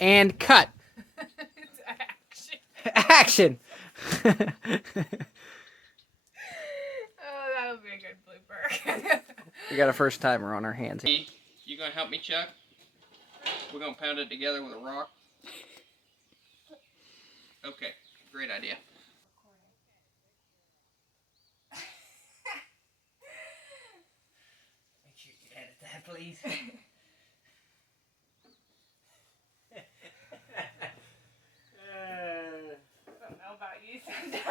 And cut. It's action. Action. Oh, that'll be a good blooper. We got a first timer on our hands. You gonna help me, Chuck? We're gonna pound it together with a rock. Okay, great idea. Make sure you edit that, please. I don't know about you sometimes.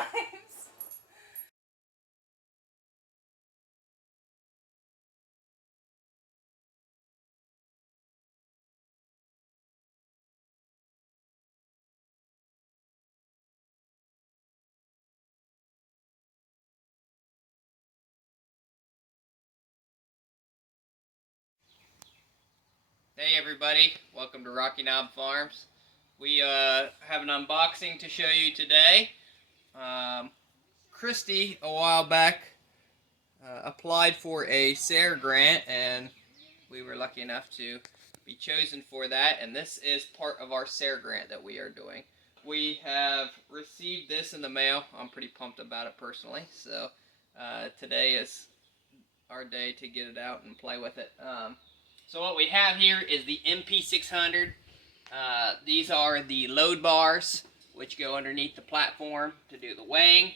Hey everybody, welcome to Rocky Knob Farms. We have an unboxing to show you today. Christy, a while back, applied for a SARE grant, and we were lucky enough to be chosen for that, and this is part of our SARE grant that we are doing. We have received this in the mail. I'm pretty pumped about it personally, so today is our day to get it out and play with it. So what we have here is the MP600. These are the load bars, which go underneath the platform to do the weighing.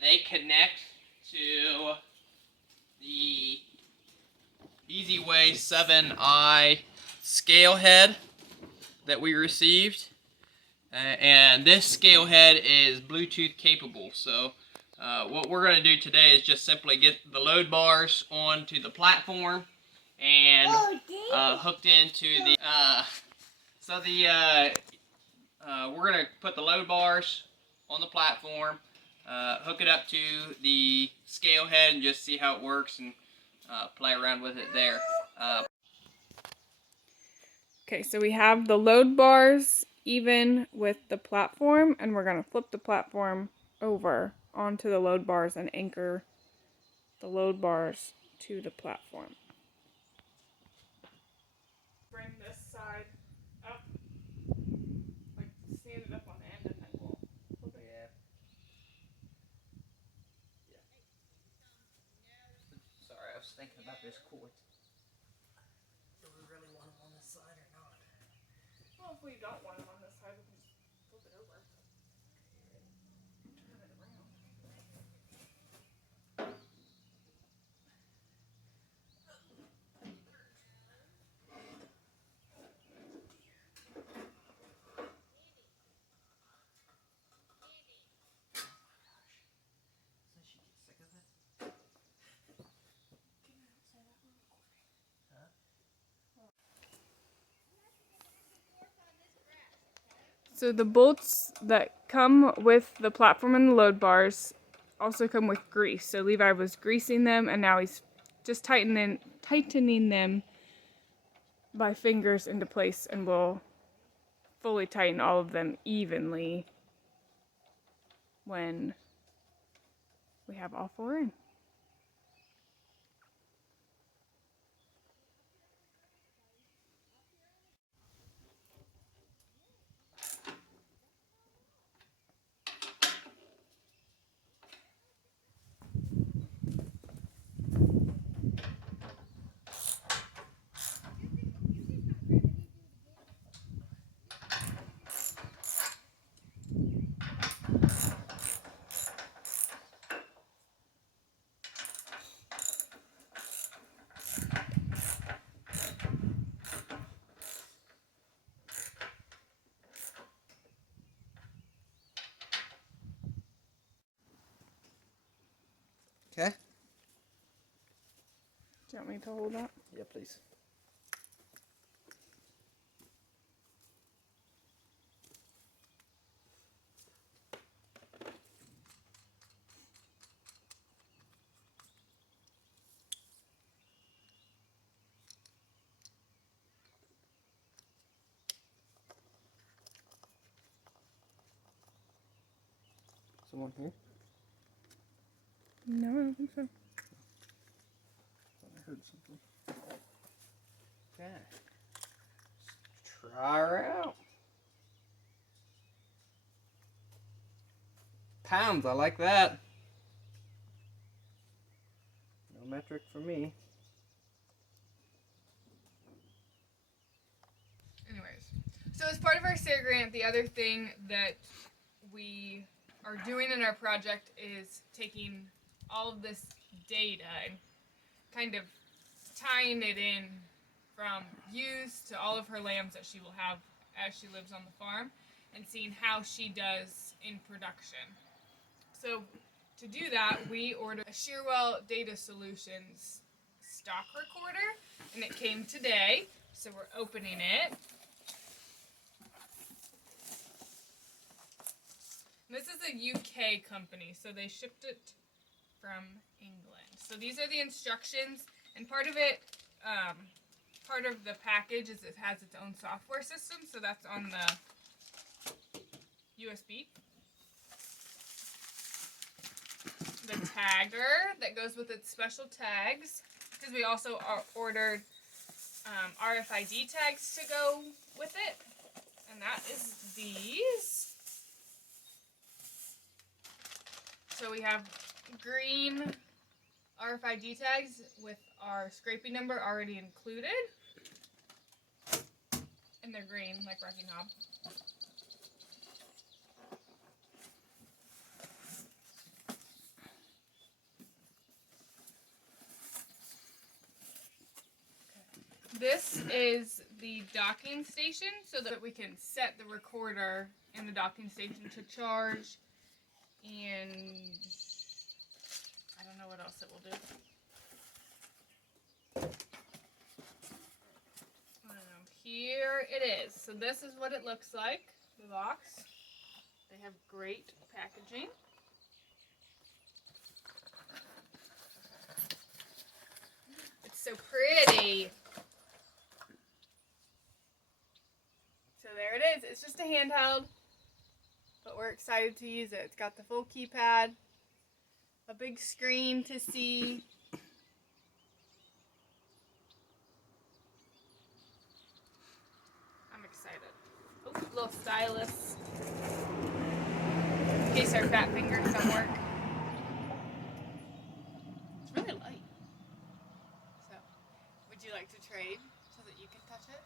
They connect to the EasyWeigh 7i scale head that we received. And this scale head is Bluetooth capable. So what we're going to do today is just simply get the load bars onto the platform and hooked into the we're going to put the load bars on the platform, hook it up to the scale head, and just see how it works and play around with it there. Okay, so we have the load bars even with the platform, and we're going to flip the platform over onto the load bars and anchor the load bars to the platform. Bring this side up, like stand it up on end, and then we'll flip it. Yeah. Sorry, I was thinking about this cord. Do we really want them on this side or not? Well, if we don't want them on this side, we can just flip it over. Turn it around. So the bolts that come with the platform and the load bars also come with grease. So Levi was greasing them, and now he's just tightening them by fingers into place, and we'll fully tighten all of them evenly when we have all four in. Okay. Do you want me to hold that? Yeah, please. Someone here? No, I don't think so. I heard something. Okay. Let's Try her out. Pounds, I like that. No metric for me. Anyways, so as part of our SARE grant, the other thing that we are doing in our project is taking all of this data and kind of tying it in from ewes to all of her lambs that she will have as she lives on the farm, and seeing how she does in production. So to do that, we ordered a Shearwell Data Solutions stock recorder, and it came today, so we're opening it. This is a UK company, so they shipped it from England. So these are the instructions, and part of it, part of the package is it has its own software system, so that's on the USB. The tagger that goes with its special tags, because we also ordered RFID tags to go with it, and that is these. So we have green RFID tags with our scraping number already included, and they're green like Rocky Knob. This is the docking station, so that we can set the recorder in the docking station to charge, and I don't know what else it will do. I don't know. Here it is. So this is what it looks like, the box. They have great packaging. It's so pretty. So there it is. It's just a handheld, but we're excited to use it. It's got the full keypad, a big screen to see. I'm excited. Oh, little stylus, in case our fat fingers don't work. It's really light. So, would you like to trade so that you can touch it?